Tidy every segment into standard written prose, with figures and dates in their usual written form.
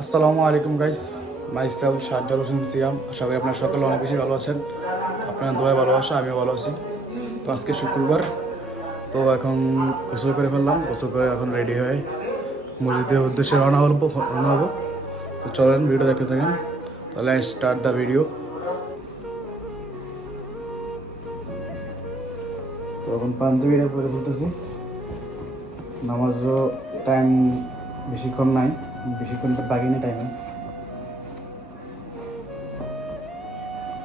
আসসালামু আলাইকুম guys, myself শারজাল Hossain সিয়াম। আশা করি আপনারা সকলে অনেক বেশি ভালো আছেন। আপনার দোয়ায় ভালোবাসা, আমিও ভালো আছি। তো আজকে শুক্রবার, তো এখন গোসল করে ফেললাম। গোসল করে এখন রেডি হয়ে মসজিদের উদ্দেশ্যে রওনা হবো। তো চলেন ভিডিও দেখতে থাকেন। তাহলে স্টার্ট দ্য ভিডিও। তো এখন পাঞ্জাবিটা পরে বলতেছি, নামাজও টাইম বেশিক্ষণ নাই, বেশিক্ষণ তো বাগিনি টাইমে।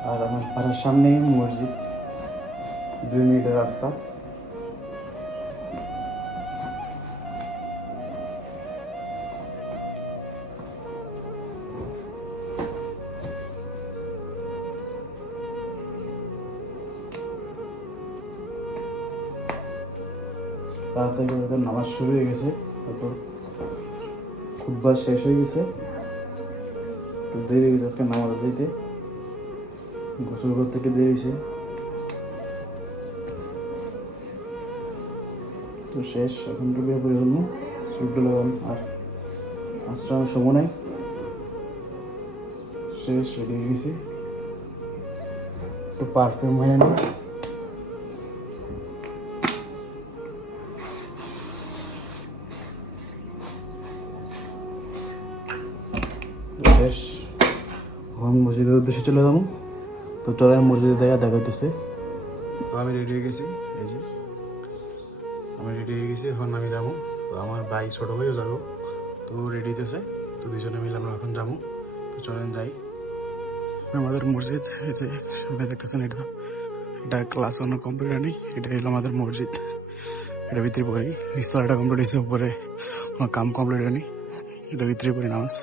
আর আমার বাসার সামনেই মসজিদ, 2 মিনিটের রাস্তা। তাড়াতাড়ি ওদের নামাজ শুরু হয়ে গেছে, তারপর খুতবা শেষ হয়ে গেছে। একটু দেরি হয়ে গেছে আজকে নামাজ দিতে, গোসল করতে একটু দেরি হয়েছে। তো শেষ, এখন একটু বিয়ে করে ফেলবো, সূর্য লাগান। আর আজটা আমার সময় নাই, শেষ রেডি হয়ে গেছি। একটু পারফিউম হয়ে নি। শেষ, এখন মসজিদের উদ্দেশ্যে চলে যাবো। তো চলে মসজিদে দেখাইতেছে। তো আমি রেডি হয়ে গেছি, এই যে আমি রেডি হয়ে গেছি। এখন আমি যাবো। তো আমার ভাই ছোটো ভাইও যাবো, তো রেডি হইতেছে। তো দুজনে মিলে আমরা এখন যাবো। তো চলেন যাই। আমাদের মসজিদ, এই যে দেখতেছেন, এটা ক্লাস 1 কমপ্লিট হয়নি। এটা হলো আমাদের মসজিদ, এটা ভিতরে পড়ি। নিস্তলাটা কমপ্লিট হয়েছে, উপরে কোনো কাম কমপ্লিট হয়নি। এটা ভিতরে পড়ি নামাজ।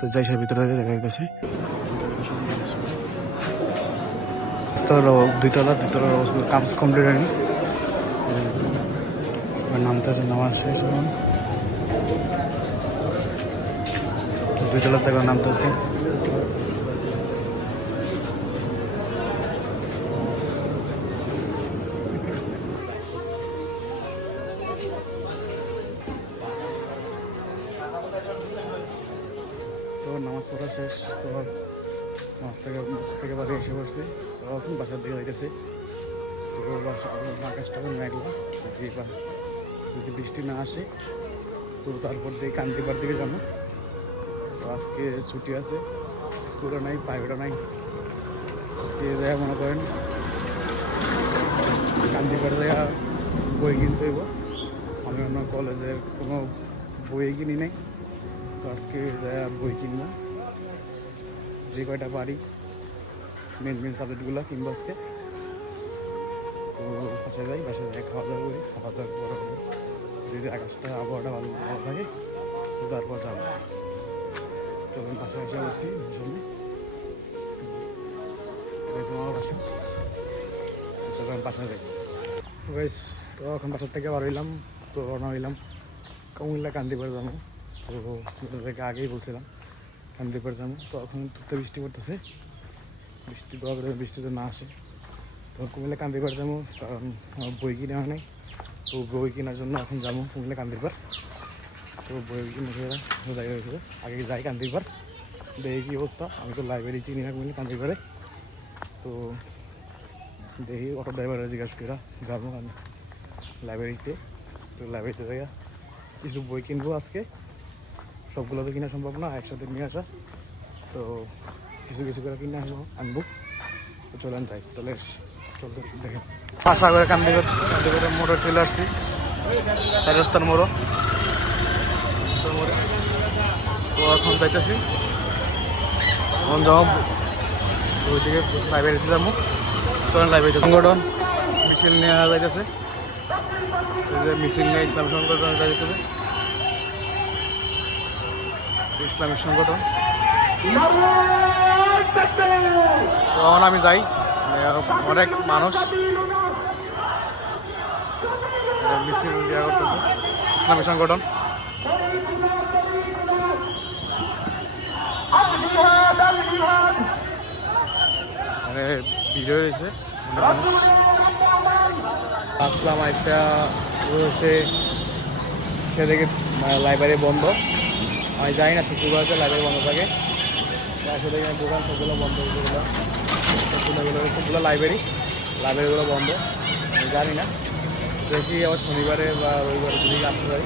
তো যাই, সে ভিতরে দেখা যাচ্ছে দুইতলার অবস্থা, কাজ কমপ্লিট হয়নি। নামতে আছে, নামাজ শেষ। এখন দুইতলার থেকে নামতে আছি। তো নামাজ পড়া শেষ। তো নামাজ থেকে বাড়ি এসে পড়ছি। তো এখন বাসার দিকে যাইতেছি। তো আকাশটা মেঘলা, যদি বৃষ্টি না আসে তো তারপর দিয়ে কান্তিপাড় দিকে যাবো। তো আজকে ছুটি আছে, স্কুলও নাই, প্রাইভেটও নাই। আজকে যাই মনে করেন কান্তিপাড় যাইয়া বই কিনতে হইব। আমি অন্য কলেজের কোনো বই কিনি নাই, তো আজকে যাই বই কিনবো। যে কয়টা পারি মেন সাবজেক্টগুলো কিনবো আজকে। তো বাসায় যাই খাওয়া দাওয়া করি। খাওয়া দাওয়া করার পরে যদি আকাশটা আবহাওয়াটা ভালো থাকে তো তারপর যাবো। তো আমি বাসায় এসে বসছি, আমার বাসা। চলো আমি বাসায় যাই। তো এখন বাসার থেকে বার হইলাম। তো রওনা হইলাম কুমিল্লা কান্দিপাড় যাবো। তো থেকে আগেই বলছিলাম কান্দিপাড় যাবো। তো এখন তো বৃষ্টি পড়তেছে, বৃষ্টি দোয়া করে বৃষ্টিতে না আসে। তো কুমিল্লা কান্দিপাড় যাবো, কারণ আমার বই কিনা হয় নাই। তো বই কেনার জন্য এখন যাবো কুমিল্লা কান্দিপাড়। তো বই কিনে জায়গা হয়েছিল, আগে যাই কান্দিপাড়, দেখি কী অবস্থা। আমি তো লাইব্রেরি চিনি না কুমিল্লা কান্দিপাড়ে। তো দেখি অটো ড্রাইভারের জিজ্ঞাসা করা যাবো লাইব্রেরিতে। তো লাইব্রেরিতে যাইয়া কিছু বই কিনবো আজকে। সবগুলো তো কেনা সম্ভব না একসাথে নিয়ে আসা, তো কিছু কিছু করে কিনে আনবো। তো চলেন যাই, তাহলে চলতে দেখেন। আশা করে কান্দিগড়ের মোড়ে চলে আসছি, রাজস্থান মোড়। তো এখন যাইতেছি, এখন যাবো ওইদিকে লাইব্রেরিতে যাবো। চলেন লাইব্রেরিতে। সংগঠন মিছিল নিয়ে যাইতেছে, মিছিল নিয়ে ইসলামী সংগঠন যাইতেছে, ইসলামিক সংগঠন। তখন আমি যাই, অনেক মানুষ মিছিল দেওয়া করতেছে, ইসলামী সংগঠন। ভিড় হয়েছে, আসলাম একটা হচ্ছে সেদিকে লাইব্রেরি বন্ধ। আমি জানি না শুক্রবারতে লাইব্রেরি বন্ধ থাকে, আসলে এখানে দোকান সবগুলো বন্ধ, সবগুলো লাইব্রেরিগুলো বন্ধ। আমি জানি না, দেখি আবার শনিবারে বা রবিবারে যদি আসতে পারি।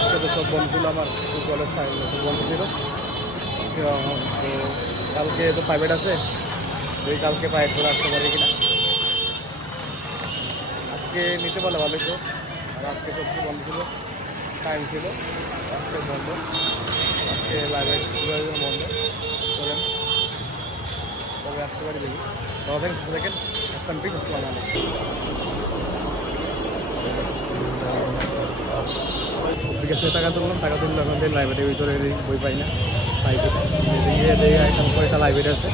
আজকে তো সব বন্ধ ছিল, আমার কলেজ সব বন্ধ ছিল। তো কালকে তো প্রাইভেট আছে, যদি কালকে প্রাইভেট করে আসতে পারি কিনা। আজকে নিতে পারলে ভালো তো, আর আজকে সব কিছু বন্ধ ছিল, টাইম ছিল, আজকে বন্ধ। আজকে লাইব্রেরি বন্ধ। চলেন তবে আসতে পারি দেখি। ভালো থাকেন, সুস্থ থাকেন। আসলাম প্লিজ, আসসালামু আলাইকুম। ঠিক আছে, টাকা তুললাম, টাকা তুললে এখন লাইব্রেরির ভিতরে বই পাই না, কয়েকটা লাইব্রেরি আছে,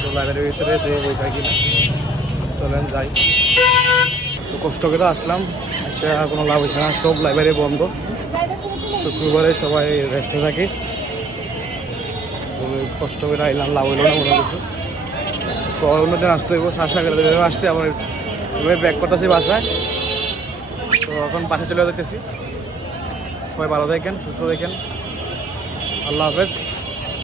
তো লাইব্রেরির ভিতরে বই পাই কিনা। চলেন যাই। তো কষ্ট করে আসলাম, সে কোনো লাভ হচ্ছে না, সব লাইব্রেরি বন্ধ। শুক্রবারে সবাই রেস্টে থাকি, কষ্ট করে আইলাম, লাভ হইল না কোনো কিছু। তো অন্যদিন আসতে হইব, আশা করে আসছে আমার এভাবে ব্যাক করতেছি বাসায়। তো এখন বাসায় চলে যেতেছি। সবাই ভালো থাকেন, সুস্থ থাকেন, আল্লাহ হাফেজ।